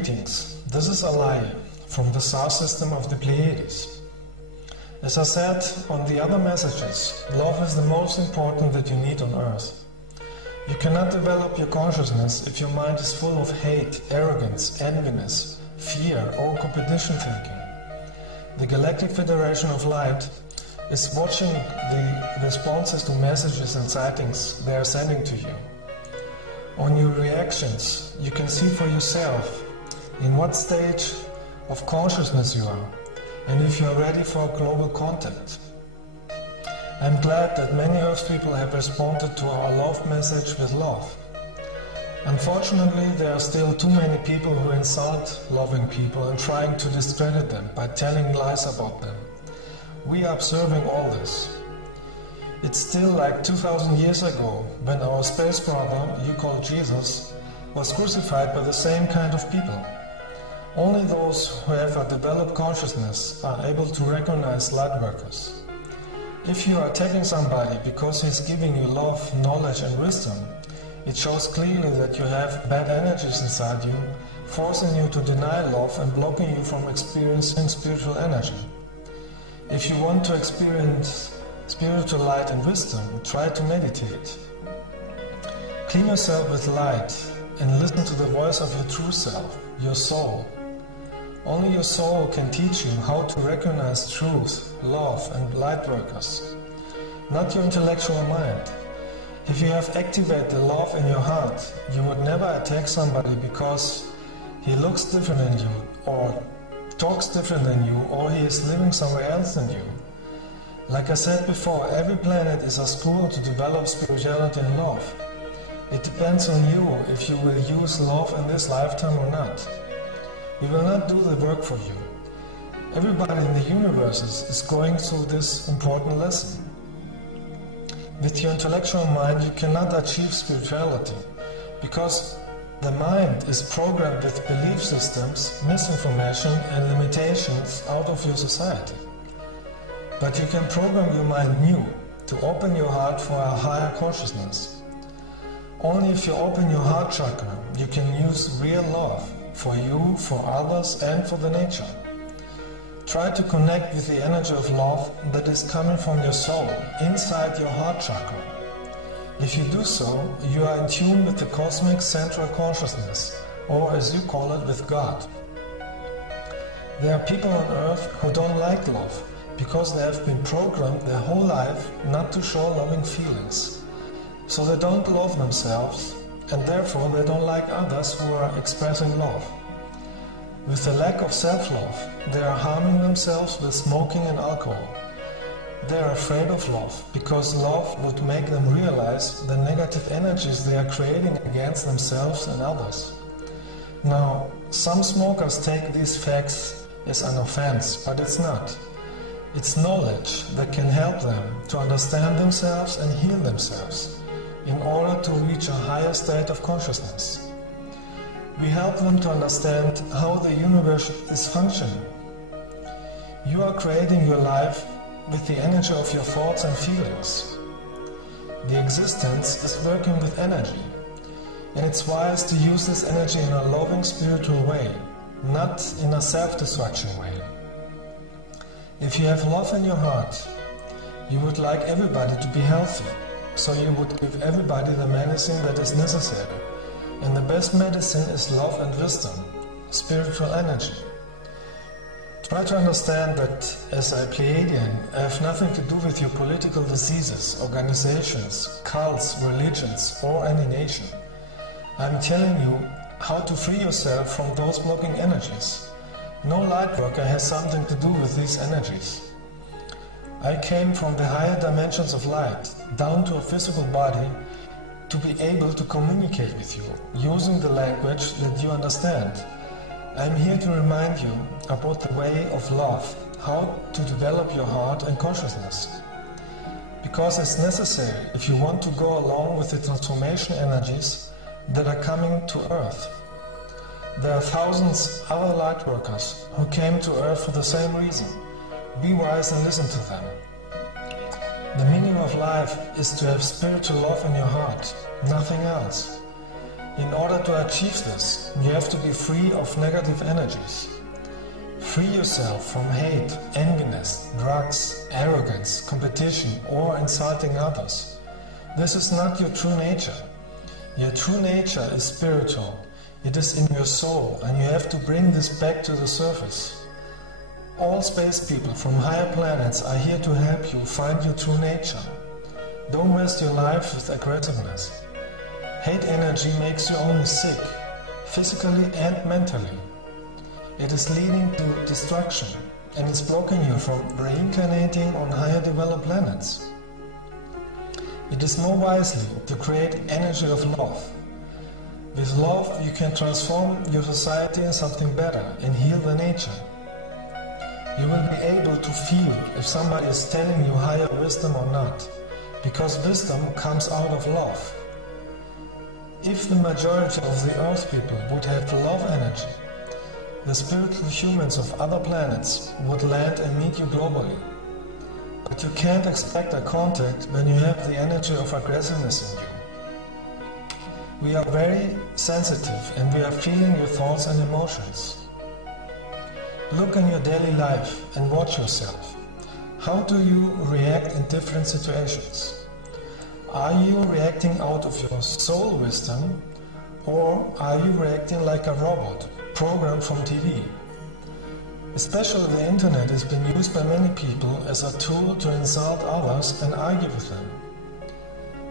Greetings, this is Alaje from the star system of the Pleiades. As I said on the other messages, love is the most important that you need on earth. You cannot develop your consciousness if your mind is full of hate, arrogance, enviness, fear or competition thinking. The Galactic Federation of Light is watching the responses to messages and sightings they are sending to you. On your reactions, you can see for yourself in what stage of consciousness you are and if you are ready for global contact. I'm glad that many Earth people have responded to our love message with love. Unfortunately, there are still too many people who insult loving people and trying to discredit them by telling lies about them. We are observing all this. It's still like 2000 years ago when our space brother, you call Jesus, was crucified by the same kind of people. Only those who have a developed consciousness are able to recognize light workers. If you are attacking somebody because he's giving you love, knowledge and wisdom, it shows clearly that you have bad energies inside you, forcing you to deny love and blocking you from experiencing spiritual energy. If you want to experience spiritual light and wisdom, try to meditate. Clean yourself with light and listen to the voice of your true self, your soul. Only your soul can teach you how to recognize truth, love and light workers, not your intellectual mind. If you have activated the love in your heart, you would never attack somebody because he looks different than you, or talks different than you, or he is living somewhere else than you. Like I said before, every planet is a school to develop spirituality and love. It depends on you if you will use love in this lifetime or not. We will not do the work for you. Everybody in the universe is going through this important lesson. With your intellectual mind, you cannot achieve spirituality because the mind is programmed with belief systems, misinformation and limitations out of your society. But you can program your mind new to open your heart for a higher consciousness. Only if you open your heart chakra, you can use real love for you, for others and for the nature. Try to connect with the energy of love that is coming from your soul, inside your heart chakra. If you do so, you are in tune with the cosmic central consciousness, or as you call it, with God. There are people on earth who don't like love, because they have been programmed their whole life not to show loving feelings. So they don't love themselves, and therefore they don't like others who are expressing love. With the lack of self-love, they are harming themselves with smoking and alcohol. They are afraid of love, because love would make them realize the negative energies they are creating against themselves and others. Now, some smokers take these facts as an offense, but it's not. It's knowledge that can help them to understand themselves and heal themselves in order to reach a higher state of consciousness. We help them to understand how the universe is functioning. You are creating your life with the energy of your thoughts and feelings. The existence is working with energy, and it's wise to use this energy in a loving spiritual way, not in a self-destruction way. If you have love in your heart, you would like everybody to be healthy, so you would give everybody the medicine that is necessary. And the best medicine is love and wisdom, spiritual energy. Try to understand that as a Pleiadian, I have nothing to do with your political diseases, organizations, cults, religions, or any nation. I'm telling you how to free yourself from those blocking energies. No light worker has something to do with these energies. I came from the higher dimensions of light, down to a physical body, to be able to communicate with you, using the language that you understand. I'm here to remind you about the way of love, how to develop your heart and consciousness. Because it's necessary if you want to go along with the transformation energies that are coming to Earth. There are thousands of other light workers who came to Earth for the same reason. Be wise and listen to them. The meaning of life is to have spiritual love in your heart, nothing else. In order to achieve this, you have to be free of negative energies. Free yourself from hate, enviness, drugs, arrogance, competition, or insulting others. This is not your true nature. Your true nature is spiritual. It is in your soul, and you have to bring this back to the surface. All space people from higher planets are here to help you find your true nature. Don't waste your life with aggressiveness. Hate energy makes you only sick, physically and mentally. It is leading to destruction, and it's blocking you from reincarnating on higher developed planets. It is more wisely to create energy of love. With love, you can transform your society in something better and heal the nature. You will be able to feel if somebody is telling you higher wisdom or not, because wisdom comes out of love. If the majority of the Earth people would have love energy, the spiritual humans of other planets would land and meet you globally. But you can't expect a contact when you have the energy of aggressiveness in you. We are very sensitive and we are feeling your thoughts and emotions. Look in your daily life and watch yourself. How do you react in different situations? Are you reacting out of your soul wisdom, or are you reacting like a robot, programmed from TV? Especially the internet is being used by many people as a tool to insult others and argue with them.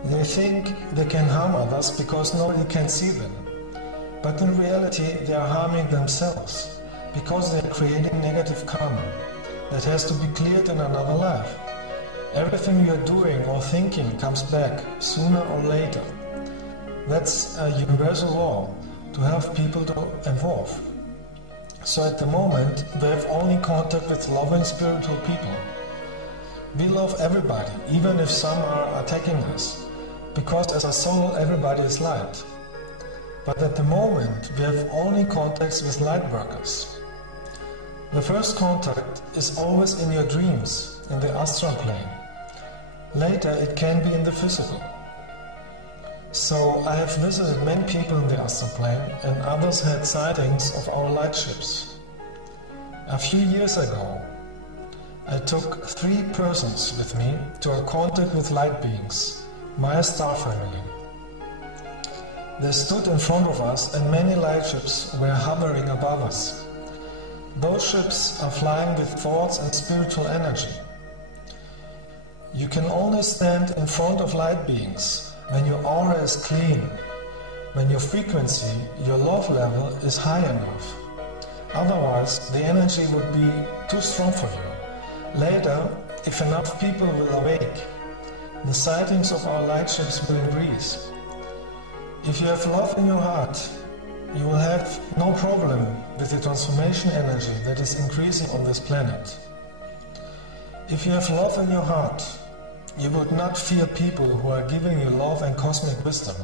They think they can harm others because nobody can see them. But in reality they are harming themselves, because they are creating negative karma that has to be cleared in another life. Everything you are doing or thinking comes back sooner or later. That's a universal law to help people to evolve. So at the moment, we have only contact with loving spiritual people. We love everybody, even if some are attacking us, because as a soul everybody is light. But at the moment, we have only contacts with light workers. The first contact is always in your dreams, in the astral plane. Later it can be in the physical. So I have visited many people in the astral plane, and others had sightings of our light ships. A few years ago, I took 3 persons with me to a contact with light beings, my star family. They stood in front of us and many light ships were hovering above us. Those ships are flying with thoughts and spiritual energy. You can only stand in front of light beings when your aura is clean, when your frequency, your love level is high enough. Otherwise, the energy would be too strong for you. Later, if enough people will awake, the sightings of our light ships will increase. If you have love in your heart, you will have no problem with the transformation energy that is increasing on this planet. If you have love in your heart, you would not fear people who are giving you love and cosmic wisdom.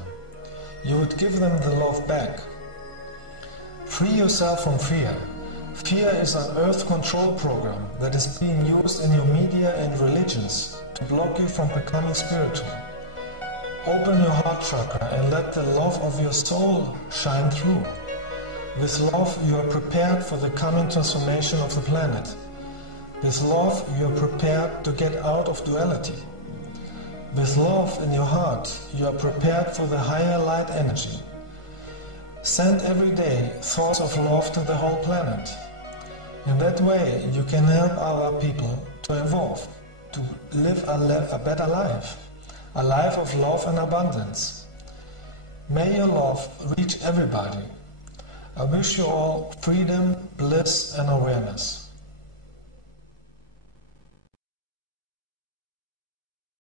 You would give them the love back. Free yourself from fear. Fear is an earth control program that is being used in your media and religions to block you from becoming spiritual. Open your heart chakra and let the love of your soul shine through. With love, you are prepared for the coming transformation of the planet. With love, you are prepared to get out of duality. With love in your heart, you are prepared for the higher light energy. Send every day thoughts of love to the whole planet. In that way, you can help other people to evolve, to live a better life, a life of love and abundance. May your love reach everybody. I wish you all freedom, bliss and awareness.